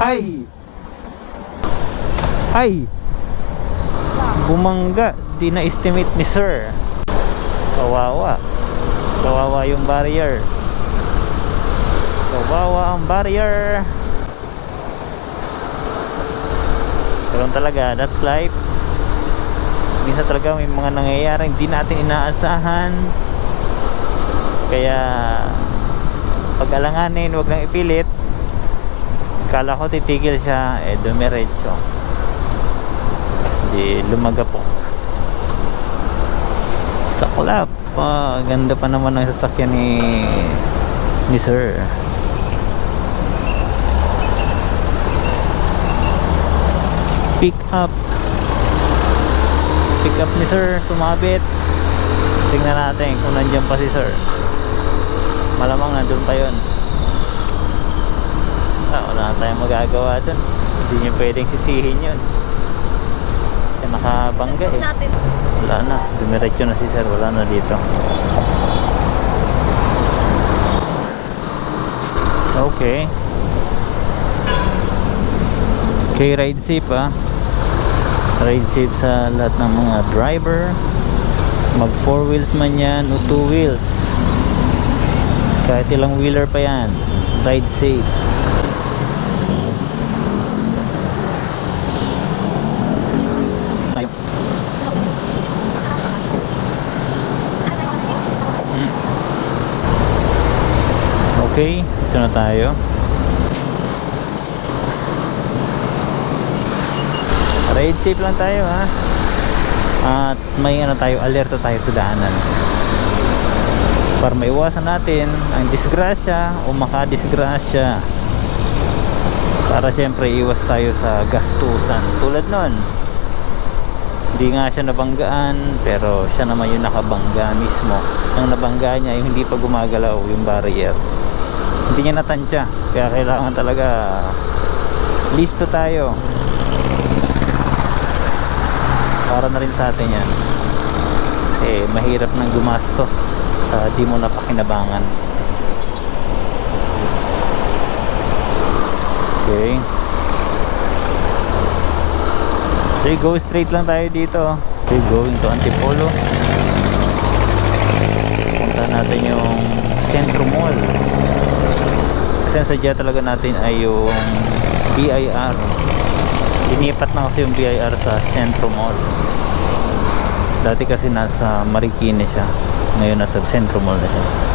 Ay! Ay! Bumangga. Di na-estimate ni sir. Kawawa. Kawawa yung barrier. Kawawa ang barrier. Ganun talaga. That's life. Minsan talaga may mga nangyayari hindi natin inaasahan. Kaya pag-alanganin, wag lang ipilit. Kala ko titigil siya, dumiretso. Di lumagapok. Saklap. Ganda pa naman ng sasakyan ni sir. Pick up ni sir, sumabit. Tingnan natin kung nandiyan pa si sir. Malamang nandun pa yun. Wala na tayong magagawa dun. Hindi nyo pwedeng sisihin yun kasi nakabangga wala na, dumiretso na si sir. Wala na dito. Okay, ride safe ride safe sa lahat ng mga driver, mag 4 wheels man yan o 2 wheels, kahit ilang wheeler pa yan, ride safe. Okay, ito na tayo. Ride safe lang tayo at may alerto tayo sa daanan para maiwasan natin ang disgrasya o makadisgrasya, para syempre iwas tayo sa gastusan. Tulad nun, hindi nga siya nabanggaan pero siya naman yung nakabangga mismo. Ang nabangga niya yung hindi pa gumagalaw yung barrier, hindi niya natansya. Kaya kailangan talaga listo tayo para na rin sa atin yan. Mahirap nang gumastos sa di mo napakinabangan. Okay, so go straight lang tayo dito. Okay, going to Antipolo. Punta natin yung Centro Mall. Kasi ang sadya talaga natin ay yung BIR. Linipat na kasi yung BIR sa Centro Mall. Dati kasi nasa Marikina siya, ngayon nasa Centro Mall na siya.